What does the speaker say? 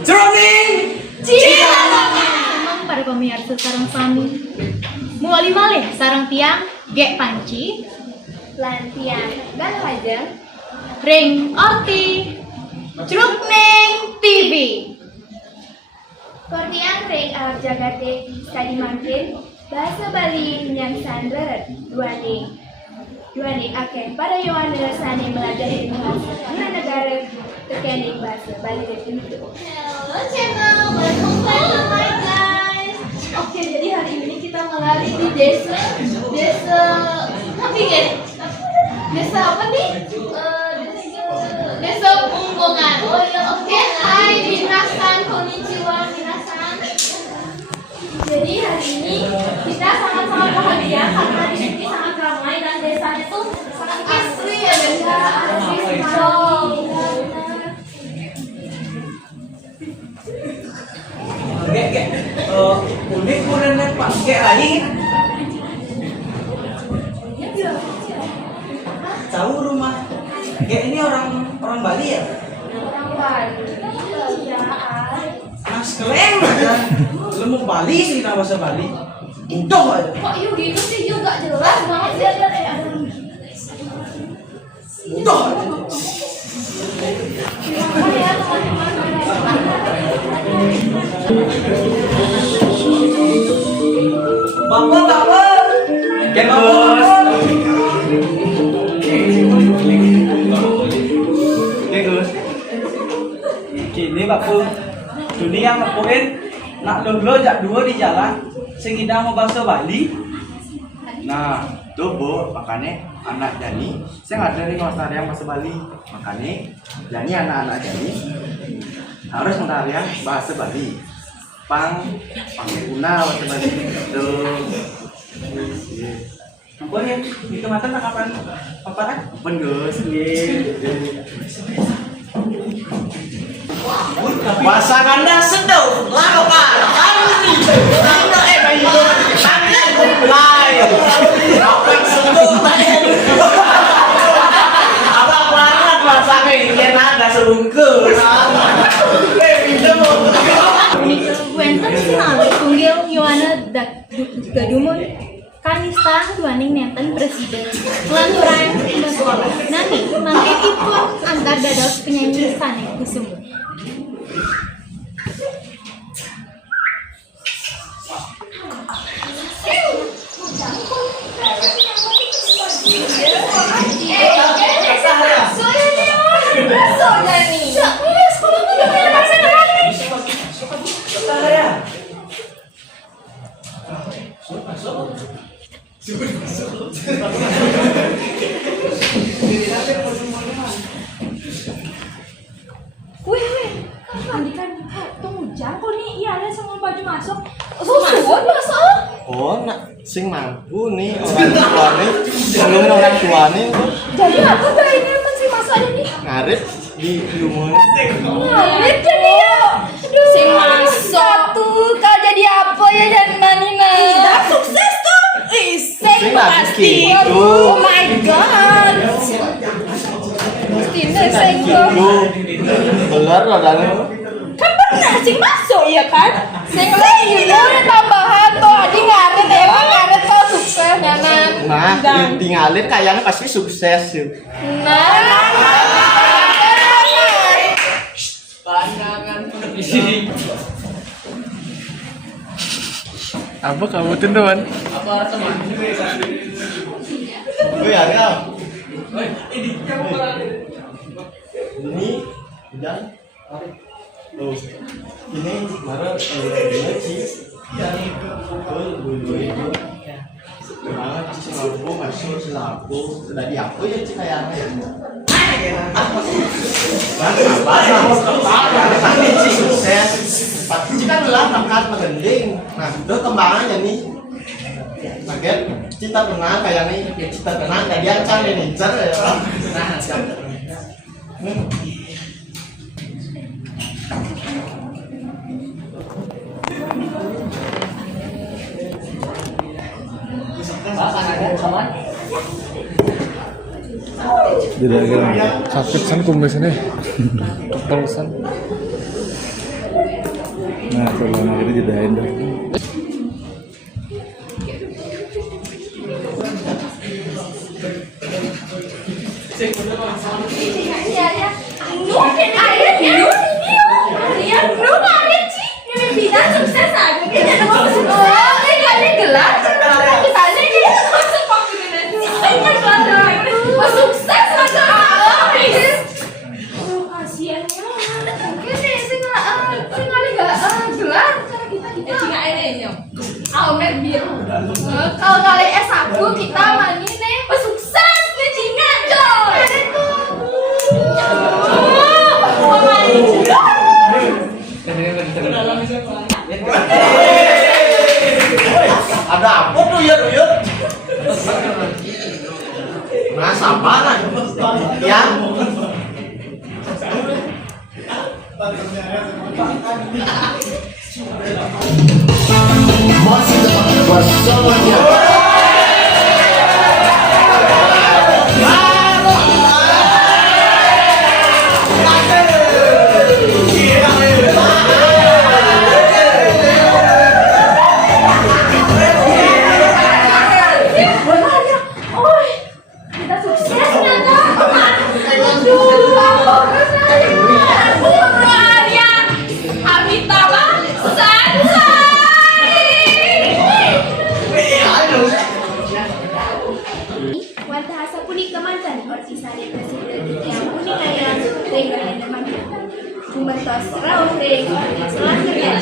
Ceroning Memang para pemirsa sarang sami muali malih sarang tiang gek panci Lantian dan Hajeng ring orti Trukning TV. Kordian Ring Arab Jagate Kadi Makin Bahasa Bali Nyang Sandler Duane Akeh para Yohana Sani melajari bahasa dua negara terkait bahasa Bali dan Indo. Hello channel, welcome back to my guys. Oke, jadi hari ini kita ngelari di desa apa ya? Desa apa nih? Desa Punggongan. Oh ya, oke. Hai minasan, konnichiwa minasan. Jadi hari ini kita sangat-sangat bahagia karena di sini sangat ramai dan desanya tuh sangat asri ya desa asri unik kurang pak gek aing. Tahu rumah gek ini orang Bali ya? orang Bali. Ya, Mas keren aja. Lemu Bali sih bahasa Bali. Udah aja. kok yuk gitu sih yuk gak jelas banget dia Udah aja. ya teman-teman. Bapak. Gek bos. Gek bos. Kini bapak dunia ngapain nak lolo jak dua di jalan sing ida mau bahasa Bali. Nah, tuh Bu, makanya anak Jani, saya nggak ada nih yang bahasa Bali. Makanya Jani anak-anak Jani harus menarian bahasa Bali. Panggil guna bahasa Bali. Tuh. Ampun ya, di kematan tak kapan? Paparan? Ampun Gus. Pasangan dah sedau, lakukan kami. Anda bayi anda lain. Apa sedau tadi? Apa banget pasangan ini nada selungkuh. Wenten sinal tunggil Yohana Gadumun Kanista duaning nenten presiden lanturan sekolah nanti ikut antar dados penyanyi sane kusuma. Wih, mandikan tunggu jam kok nih iya ada semua baju masuk. Susuan masuk. Oh, nak sing mampu nih orang tua nih, belum orang tua nih, Jadi apa tuh ini masih masuk ada nih? ngarit di rumah. Ngalir jadi ya. Sing masuk. Satu kau jadi apa ya dan Manina? Tidak sukses tuh. Sing pasti. Oh my god. Tina sing Belar lah dan kan pernah sing masuk ya kan? Sing lain udah tambahan tuh adi ngaret emang ngaret kok sukses nyanan. nah, tinggalin kayaknya pasti sukses sih. Apa kamu tentuan? Oh ya, kau. Ini hujan. Oh, ini marah ini sih. Oh, dulu itu. Kemarin sih aku masuk selaku dari aku ya sih kayaknya. Tapi sukses. Pasti kan lah tempat merending. Nah, itu kembangannya nih. Bagian cita tenang kayak nih, cita tenang kayak dia kan ini cer ya. Nah, siap. Pasangannya sama. Jadakan sakit san kumisnya tebal san. Nah kalau ini jadain dah. Kalau kali S1 kita main nih sukses nih Cina coy. Ada apa tuh ya Yud? Nah sabaran ya. Kita sukses nggak kak? Aduh, Wantahasa punik kemantan ortisane presiden yang punik ayam dengan nama kita. Kumantos rau selanjutnya.